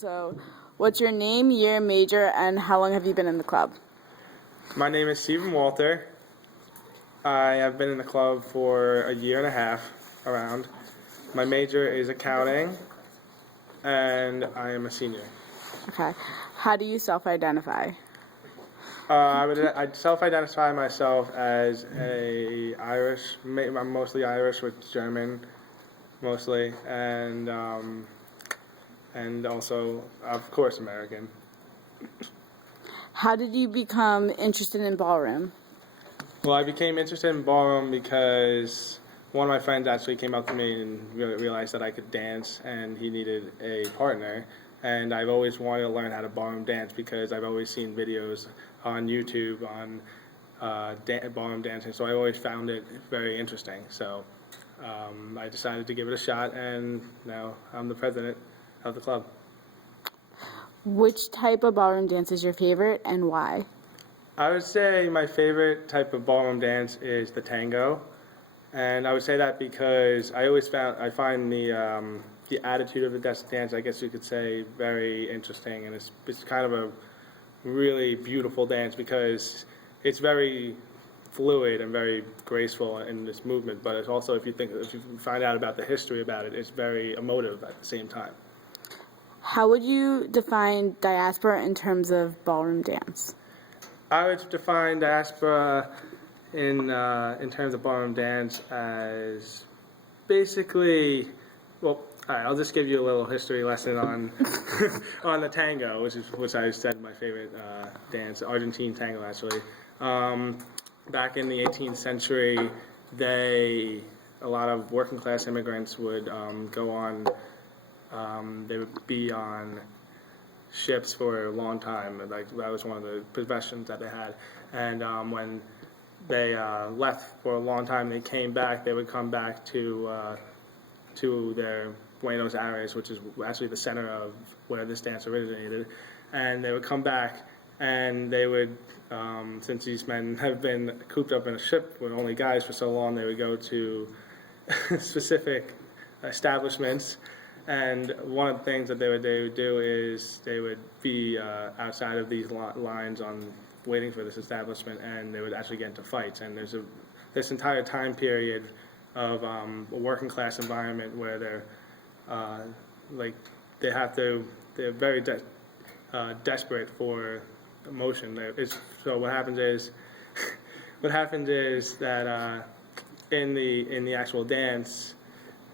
So, what's your name, year, major, and how long have you been in the club? My name is Stephen Walter. I have been in the club for a year and a half, around. My major is accounting, and I am a senior. Okay. How do you self-identify? I'd self-identify myself as Irish. I'm mostly Irish with German, mostly, and also, of course, American. How did you become interested in ballroom? Well, I became interested in ballroom because one of my friends actually came up to me and realized that I could dance, and he needed a partner. And I've always wanted to learn how to ballroom dance because I've always seen videos on YouTube on ballroom dancing, so I always found it very interesting. So I decided to give it a shot, and now I'm the president of the club. Which type of ballroom dance is your favorite and why? I would say my favorite type of ballroom dance is the tango, and I would say that because I find the attitude of the dance, I guess you could say, very interesting, and it's kind of a really beautiful dance because it's very fluid and very graceful in this movement, but it's also, if you find out about the history about it, it's very emotive at the same time. How would you define diaspora in terms of ballroom dance? I would define diaspora in terms of ballroom dance as basically, well, all right, I'll just give you a little history lesson on on the tango, which I said my favorite dance, Argentine tango actually. Back in the 18th century, a lot of working class immigrants would go on. They would be on ships for a long time. Like, that was one of the professions that they had. And when they left for a long time, they came back. They would come back to their Buenos Aires, which is actually the center of where this dance originated. And they would come back, and they would, since these men have been cooped up in a ship with only guys for so long, they would go to specific establishments. And one of the things that they would do is they would be outside of these lines waiting for this establishment, and they would actually get into fights. And there's this entire time period of a working class environment where they're they're very desperate for emotion. So what happens is that in the actual dance,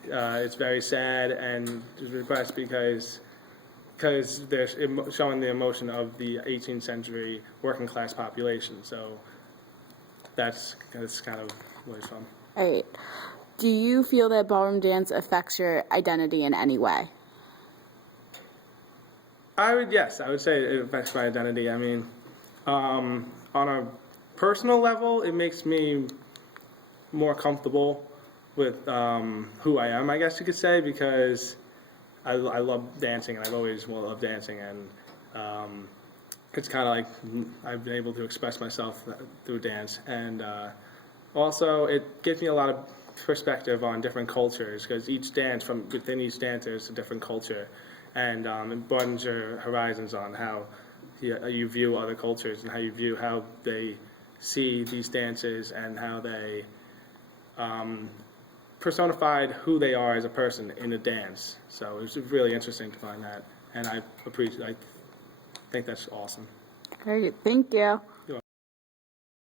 it's very sad and repressed because they're showing the emotion of the 18th century working class population. So that's kind of where it's from. All right. Do you feel that ballroom dance affects your identity in any way? Yes, I would say it affects my identity. I mean, on a personal level, it makes me more comfortable with who I am, I guess you could say, because I love dancing, and I've always loved dancing, and it's kind of like I've been able to express myself through dance, and also it gives me a lot of perspective on different cultures, because within each dance there's a different culture, and it broadens your horizons on how you view other cultures and how you view how they see these dances and how they personified who they are as a person in a dance. So it was really interesting to find that, and I think that's awesome. Great, thank you.